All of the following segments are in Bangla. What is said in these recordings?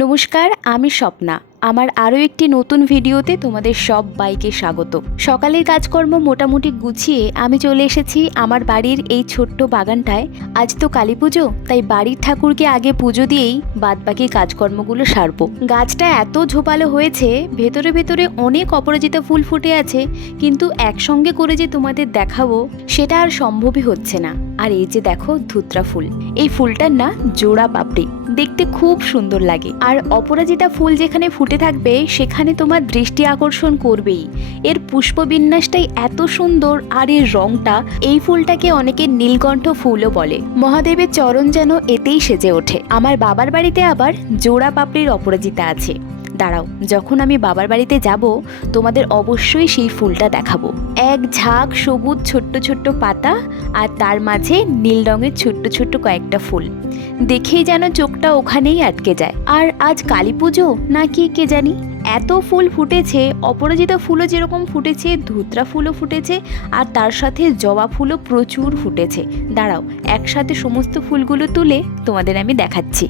নমস্কার, আমি স্বপ্না। আমার আরও একটি নতুন ভিডিওতে তোমাদের সব বাইকে স্বাগত। সকালের কাজকর্ম মোটামুটি গুছিয়ে আমি চলে এসেছি আমার বাড়ির এই ছোট্ট বাগানটায়। আজ তো কালী পুজো, তাই বাড়ির ঠাকুরকে আগে পুজো দিয়েই বাদবাকি কাজকর্মগুলো সারবো। গাছটা এত ঝোপালো হয়েছে, ভেতরে ভেতরে অনেক অপরাজিতা ফুল ফুটে আছে, কিন্তু একসঙ্গে করে যে তোমাদের দেখাবো, সেটা আর সম্ভবই হচ্ছে না। আর এই যে দেখো ধুত্রা ফুল। এই ফুলটার না জোড়া পাপড়ি। দেখতে খুব সুন্দর লাগে। আর অপরাজিতা ফুল যেখানে ফুটে থাকবে, সেখানে তোমার দৃষ্টি আকর্ষণ করবেই। এর পুষ্পবিন্যাসটাই এত সুন্দর আর এর রংটা এই ফুলটাকে অনেকে নীলকণ্ঠ ফুলও বলে। মহাদেবের চরণ যেন এতেই সেজে ওঠে। আমার বাবার বাড়িতে আবার জোড়া পাপড়ির অপরাজিতা আছে। দাঁড়াও, যখন আমি বাবার বাড়িতে যাব, তোমাদের অবশ্যই সেই ফুলটা দেখাবো। এক ঝাঁক সবুজ ছোট্ট ছোট্ট পাতা আর তার মাঝে নীল রঙের ছোট্ট ছোট্ট কয়েকটা ফুল। দেখেই যেন চোখটা ওখানেই আটকে যায়। আর আজ কালী পুজো? নাকি কে জানি? এত ফুল ফুটেছে, অপরাজিতা ফুলও যেরকম ফুটেছে, ধুতরা ফুলও ফুটেছে, আর তার সাথে জবা ফুলও প্রচুর ফুটেছে। দাঁড়াও, একসাথে সমস্ত ফুলগুলো তুলে তোমাদের আমি দেখাচ্ছি।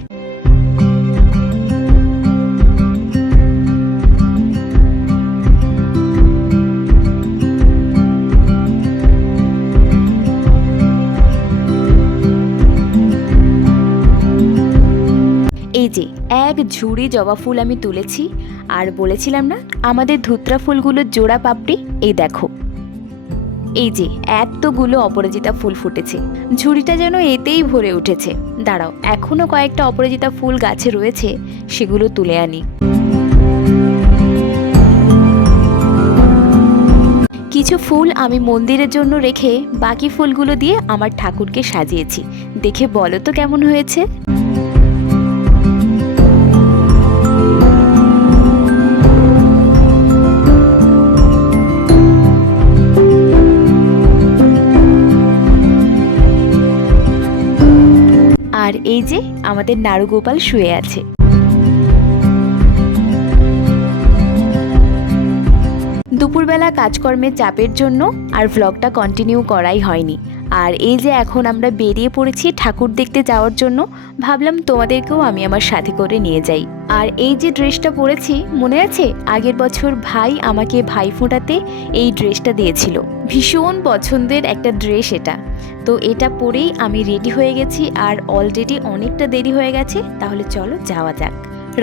যে এক ঝুড়ি জবা ফুল আমি তুলেছি। আর বলেছিলাম না, আমাদের ধুত্রা ফুলগুলোর জোড়া পাপড়ি, এই দেখো। এই যে এতগুলো অপরাজিতা ফুল ফুটেছে। ঝুড়িটা যেন এতেই ভরে উঠেছে। দাঁড়াও, এখনও কয়েকটা অপরাজিতা ফুল গাছে রয়েছে, সেগুলো তুলে আনি। কিছু ফুল আমি মন্দিরের জন্য রেখে বাকি ফুলগুলো দিয়ে আমার ঠাকুরকে সাজিয়েছি। দেখে বলো তো কেমন হয়েছে? এই যে আমাদের নারুগোপাল শুয়ে আছে। দুপুরবেলা কাজকর্মের চাপের জন্য আর ভ্লগটা কন্টিনিউ করাই হয়নি। আর এই যে এখন আমরা বেরিয়ে পড়েছি ঠাকুর দেখতে যাওয়ার জন্য, ভাবলাম তোমাদেরকেও আমি আমার সাথে করে নিয়ে যাই। আর এই যে ড্রেসটা পরেছি, মনে আছে? আগের বছর ভাই আমাকে ভাই ফোঁটাতে এই ড্রেসটা দিয়েছিল। ভীষণ পছন্দের একটা ড্রেস এটা। তো এটা পরেই আমি রেডি হয়ে গেছি আর অলরেডি অনেকটা দেরি হয়ে গেছে, তাহলে চলো যাওয়া যাক।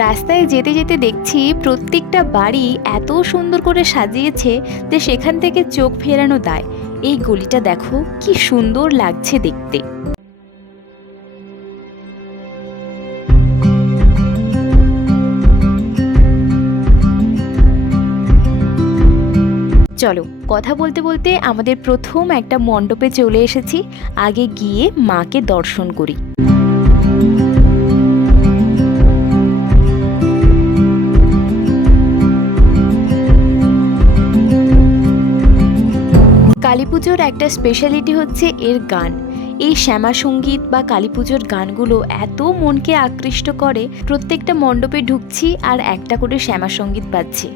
রাস্তায় যেতে যেতে দেখছি প্রত্যেকটা বাড়ি এত সুন্দর করে সাজিয়েছে যে সেখান থেকে চোখ ফেরানো দায়। এই গলিটা দেখো, কি সুন্দর লাগছে দেখতে। চলো, কথা বলতে বলতে আমাদের প্রথম একটা মণ্ডপে চলে এসেছি। আগে গিয়ে মাকে দর্শন করি। পুজোর একটা স্পেশালিটি হচ্ছে এর গান। এই শ্যামা সংগীত বা কালী পুজোর গানগুলো এত মনকে আকৃষ্ট করে, প্রত্যেকটা মণ্ডপে ঢুকছি আর একটা করে শ্যামা সংগীত পাচ্ছি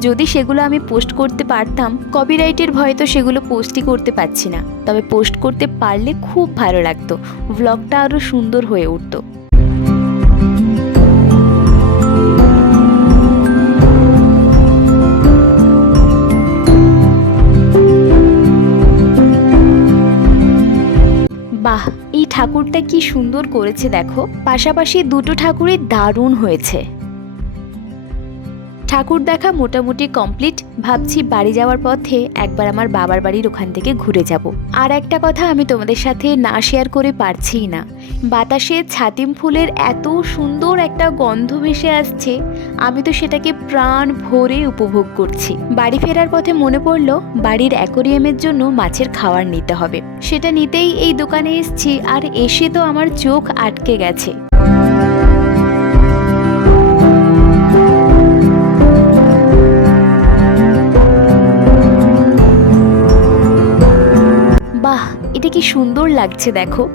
যদি সেগুলো আমি পোস্ট করতে পারতাম কপিরাইটের ভয়ে তো সেগুলো পোস্টই করতে পারছি না। তবে পোস্ট করতে পারলে খুব ভালো লাগতো। ভ্লগটা আরও সুন্দর হয়ে উঠতো। বাহ এই ঠাকুরটা কি সুন্দর করেছে দেখো। পাশাপাশি দুটো ঠাকুরই দারুণ হয়েছে। ঠাকুর দেখা মোটামুটি কমপ্লিট, ভাবছি বাড়ি যাওয়ার পথে একবার আমার বাবার বাড়ির ওখান থেকে ঘুরে যাব। আর একটা কথা আমি তোমাদের সাথে না শেয়ার করে পারছিই না। বাতাসে ছাতিম ফুলের এত সুন্দর একটা গন্ধ ভেসে আসছে, আমি তো সেটাকে প্রাণ ভরে উপভোগ করছি। বাড়ি ফেরার পথে মনে পড়ল, বাড়ির অ্যাকোরিয়ামের জন্য মাছের খাবার নিতে হবে। সেটা নিতেই এই দোকানে এসছি, আর এসে তো আমার চোখ আটকে গেছে। এটা কি সুন্দর লাগছে দেখো।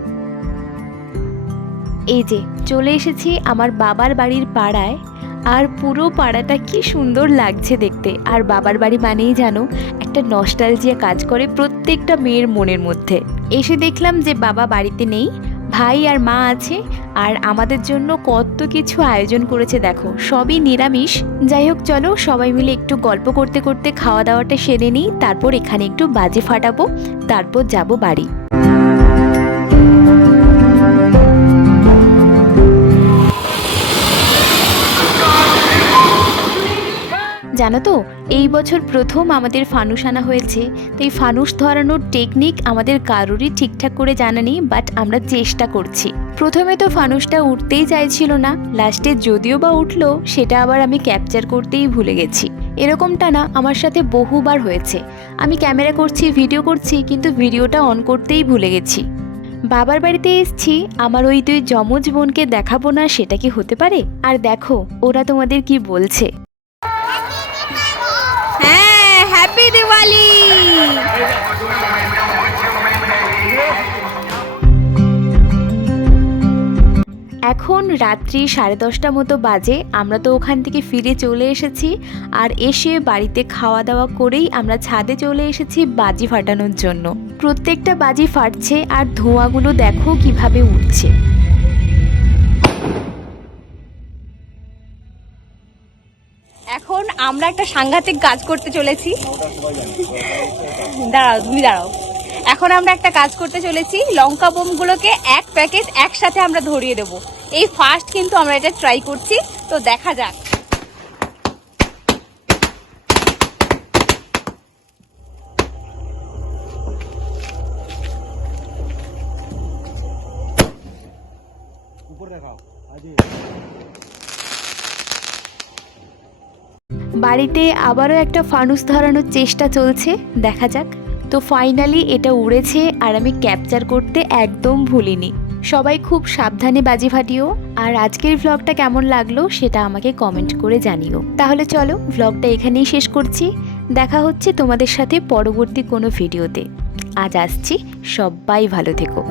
এই যে, চলে এসেছি আমার বাবার বাড়ির পাড়ায়। আর পুরো পাড়াটা কি সুন্দর লাগছে দেখতে। আর বাবার বাড়ি মানেই জানো, একটা নস্টালজিয়া কাজ করে প্রত্যেকটা মেয়ের মনের মধ্যে। এসে দেখলাম যে বাবা বাড়িতে নেই ভাই আর মা আছে, আর আমাদের জন্য কত কিছু আয়োজন করেছে দেখো, সবই নিরামিষ। যাই হোক, চলো সবাই মিলে একটু গল্প করতে করতে খাওয়া দাওয়াটা সেরে নিই, তারপর এখানে একটু বাজে ফাটাবো, তারপর যাব বাড়ি। জানো তো, এই বছর প্রথম আমাদের ফানুস আনা হয়েছে তো এই ফানুস ধরানোর টেকনিক আমাদের কারোরই ঠিকঠাক করে জানা নেই বাট আমরা চেষ্টা করছি। প্রথমে তো ফানুসটা উঠতেই চাইছিল না লাস্টে যদিও বা উঠল, সেটা আবার আমি ক্যাপচার করতেই ভুলে গেছি। এরকমটা না, আমার সাথে বহুবার হয়েছে। আমি ক্যামেরা করছি ভিডিও করছি, কিন্তু ভিডিওটা অন করতেই ভুলে গেছি। বাবার বাড়িতে এসছি, আমার ওই দুই যমজ বোনকে দেখাবো না, সেটা কি হতে পারে? আর দেখো, ওরা তোমাদের কি বলছে। হ্যাপি দিওয়ালি। এখন রাত্রি সাড়ে দশটা মতো বাজে, আমরা তো ওখান থেকে ফিরে চলে এসেছি, আর এসে বাড়িতে খাওয়া দাওয়া করেই আমরা ছাদে চলে এসেছি বাজি ফাটানোর জন্য। প্রত্যেকটা বাজি ফাটছে আর ধোঁয়াগুলো দেখো কীভাবে উঠছে। এখন আমরা একটা সাংঘাতিক কাজ করতে চলেছি। দাঁড়াও, তুমি দাঁড়াও। এখন আমরা একটা কাজ করতে চলেছি। লঙ্কা বোমগুলোকে এক প্যাকেট একসাথে আমরা ধরিয়ে দেব। এই ফার্স্ট কিন্তু আমরা এটা ট্রাই করছি। তো দেখা যাক। বাড়িতে আবারও একটা ফানুস ধরানোর চেষ্টা চলছে, দেখা যাক। তো ফাইনালি এটা উড়েছে আর আমি ক্যাপচার করতে একদম ভুলিনি। সবাই খুব সাবধানে বাজি ফাটিও, আর আজকের ভ্লগটা কেমন লাগল সেটা আমাকে কমেন্ট করে জানিও। তাহলে চলো ভ্লগটা এখানেই শেষ করছি, দেখা হচ্ছে তোমাদের সাথে পরবর্তী কোনো ভিডিওতে আজ আসছি, সবাই ভালো থেকো।